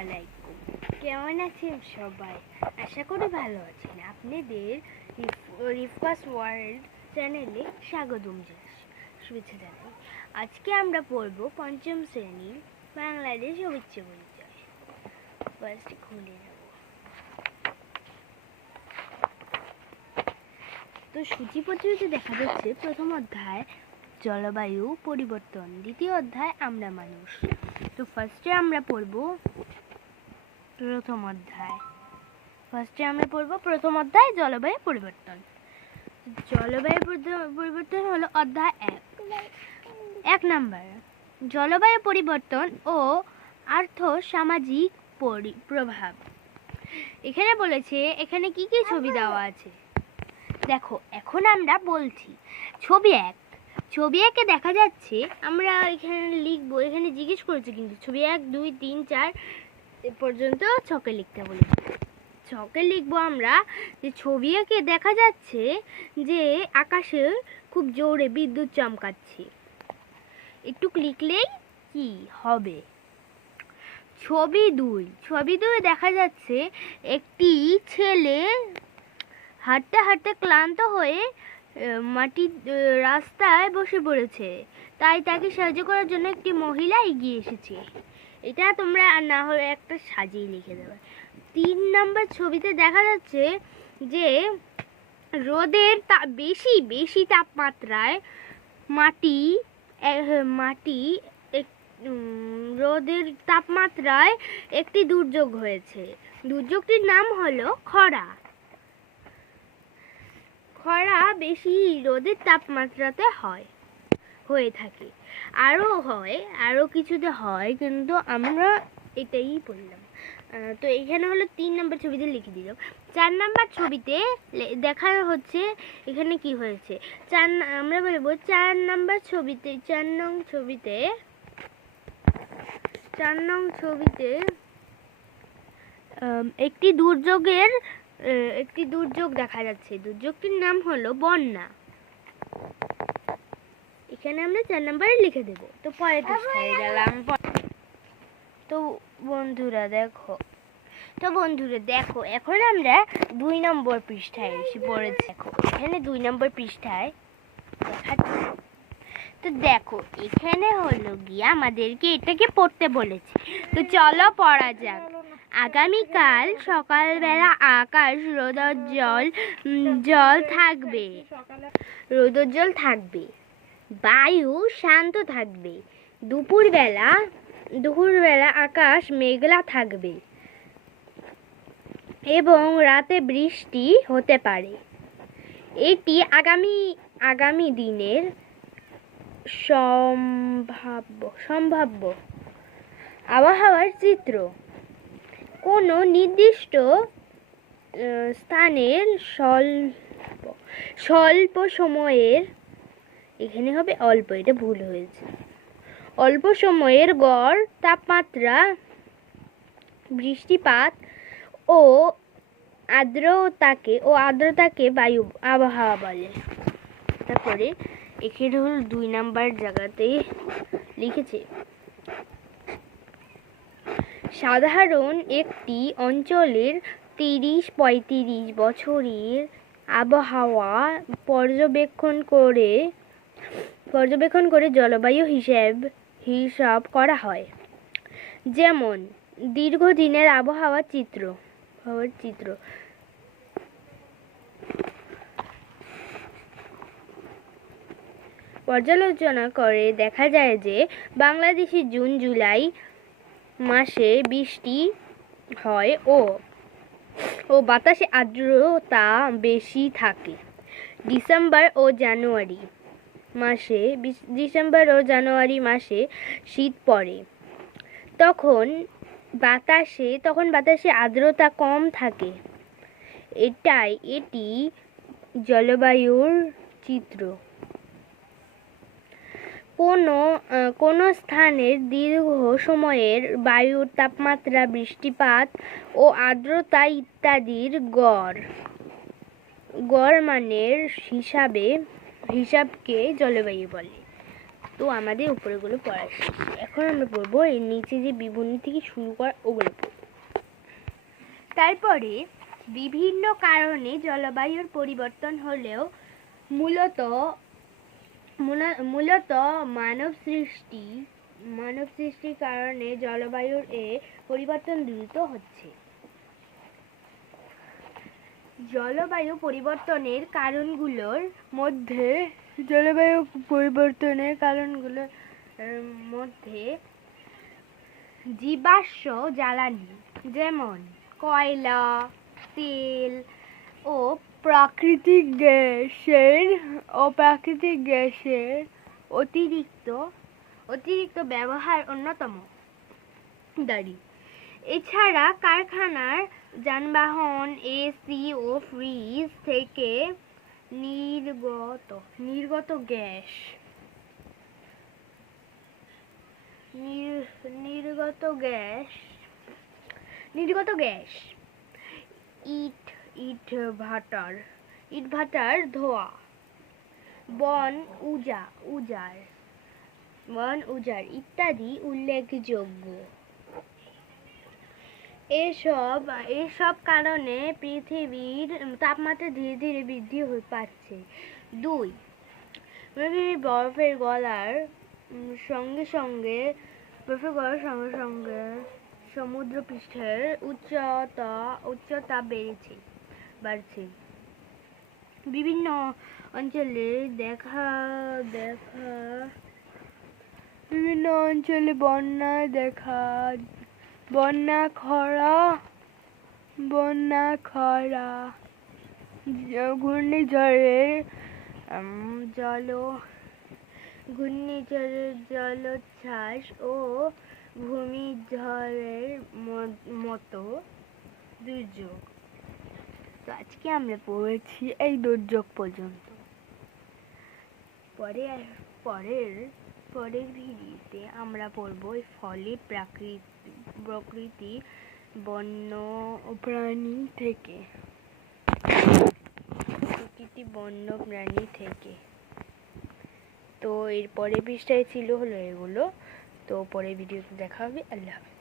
আলাইকুম। কেমন আছেন সবাই? আশা করি ভালো আছেন। আপনাদের রিফাস ওয়ার্ল্ড চ্যানেলে স্বাগতম শুভেচ্ছা জানাই। আজকে আমরা পড়ব পঞ্চম শ্রেণী বাংলাদেশ অবিচ্ছেদ্য পরিচয়। ফার্স্ট খুলে নেব। তো সূচিপত্রিতে দেখা যাচ্ছে প্রথম অধ্যায় জলবায়ু পরিবর্তন, দ্বিতীয় অধ্যায় আমরা মানুষ। তো ফার্স্টে আমরা পড়ব প্রথম অধ্যায় জলবায়ু পরিবর্তন। জলবায়ু পরিবর্তন হলো অধ্যায় 1 নাম্বার, জলবায়ু পরিবর্তন ও আর্থ সামাজিক প্রভাব। এখানে বলেছে এখানে কি কি ছবি দেওয়া আছে দেখো। এখন আমরা বলছি ছবি 1। ছবি 1-এ দেখা যাচ্ছে, আমরা এখানে লিখবো, এখানে জিজ্ঞেস করেছে কিন্তু ছবি 1, 2, 3, 4 পর্যন্ত ছকে লিখতে বলেছে। ছকে লিখবো আমরা যে ছবি 1-এ দেখা যাচ্ছে যে আকাশে খুব জোরে বিদ্যুৎ চমকাচ্ছে। একটু লিখলেই কি হবে। ছবি 2 দেখা যাচ্ছে একটি ছেলে হাঁটতে হাঁটতে ক্লান্ত হয়ে মাটির রাস্তায় বসে পড়েছে, তাই তাকে সাহায্য করার জন্য একটি মহিলা এগিয়ে এসেছে। এটা তোমরা না হলে একটা সাজিয়ে লিখে দেবে। 3 নম্বর ছবিতে দেখা যাচ্ছে যে রোদের বেশি তাপমাত্রায় রোদের তাপমাত্রায় একটি দুর্যোগ হয়েছে। দুর্যোগটির নাম হলো খরা। খরা বেশি রোদের তাপমাত্রাতে হয়ে থাকে। আরো কিছুতে হয়, কিন্তু আমরা এটাই বললাম। তো এখানে হলো 3 নম্বর ছবিতে লিখে দিলাম। 4 নম্বর ছবিতে দেখানো হচ্ছে এখানে কি হয়েছে। আমরা বলবো 4 নং ছবিতে একটি দুর্যোগ দেখা যাচ্ছে। দুর্যোগটির নাম হলো বন্যা। এখানে আমরা 4 নম্বরে লিখে দেব। তো পরের পৃষ্ঠায় গেলাম। তো বন্ধুরা দেখো, এখন আমরা 2 নম্বর পৃষ্ঠায় এসে পড়েছি। দেখো এখানে 2 নম্বর পৃষ্ঠায় দেখাচ্ছি। তো দেখো এখানে হলো গিয়ে আমাদেরকে এটাকে পড়তে বলেছে। তো চলো পড়া যাক। আগামীকাল সকালবেলা আকাশ রৌদ্রোজ্জ্বল থাকবে, বায়ু শান্ত থাকবে। দুপুরবেলা আকাশ মেঘলা থাকবে এবং রাতে বৃষ্টি হতে পারে। এটি আগামী দিনের সম্ভাব্য আবহাওয়ার চিত্র। কোনো নির্দিষ্ট স্থানের স্বল্প সময়ের, এখানে হবে অল্প, এটা ভুল হয়েছে, অল্প সময়ের গড় তাপমাত্রা, বৃষ্টিপাত ও আর্দ্রতাকে বায়ু আবহাওয়া বলে। তারপরে এখানে হল 2 নাম্বার জায়গাতে লিখেছে সাধারণ একটি অঞ্চলের 30-35 বছরের আবহাওয়া পর্যবেক্ষণ করে জলবায়ু হিসাব করা হয়। যেমন দীর্ঘদিনের আবহাওয়ার চিত্র। পর্যালোচনা করে দেখা যায় যে বাংলাদেশে জুন-জুলাই মাসে বৃষ্টি হয় ও বাতাসে আর্দ্রতা বেশি থাকে। ডিসেম্বর ও জানুয়ারি মাসে শীত পড়ে। তখন বাতাসে আর্দ্রতা কম থাকে। এটি জলবায়ুর চিত্র। কোন স্থানের দীর্ঘ সময়ের বায়ুর তাপমাত্রা, বৃষ্টিপাত ও আর্দ্রতা ইত্যাদির গড় মানের হিসাবকে জলবায়ু বলে। তো আমাদের উপরেগুলো পড়া শেষ। এখন আমরা পড়বো এর নিচে যে বিবরণী থেকে শুরু করা ওগুলো পড়ব। তারপরে বিভিন্ন কারণে জলবায়ুর পরিবর্তন হলেও মূলত মানব সৃষ্টির কারণে জলবায়ুর পরিবর্তন দ্রুত হচ্ছে। জলবায়ু পরিবর্তনের কারণগুলোর মধ্যে জীবাশ্ম জ্বালানি যেমন কয়লা, তেল ও প্রাকৃতিক গ্যাসের অতিরিক্ত ব্যবহার অন্যতম দায়ী। এছাড়া কারখানার যানবাহন, এসি ও ফ্রিজ থেকে নির্গত গ্যাস, ইটভাটার ধোঁয়া, বন উজাড় ইত্যাদি উল্লেখযোগ্য। এসব কারণে পৃথিবীর তাপমাত্রা ধীরে ধীরে বৃদ্ধি পাচ্ছে। 2. পৃথিবীর বরফের গলার সঙ্গে সঙ্গে সমুদ্রপৃষ্ঠের উচ্চতা বাড়ছে। বিভিন্ন অঞ্চলে বন্যা, খরা, ঘূর্ণিঝড়ের জলোচ্ছ্বাস ও ভূমিঝড়ের মতো দুর্যোগ। তো আজকে আমরা পড়েছি এই দুর্যোগ পর্যন্ত। পরের ভিডিওতে আমরা পড়ব ফলে প্রকৃতি বন্য প্রাণী থেকে। তো এর পরের পৃষ্ঠায় ছিল এগুলো। তো পরের ভিডিওতে দেখা হবে। আল্লাহ হাফেজ।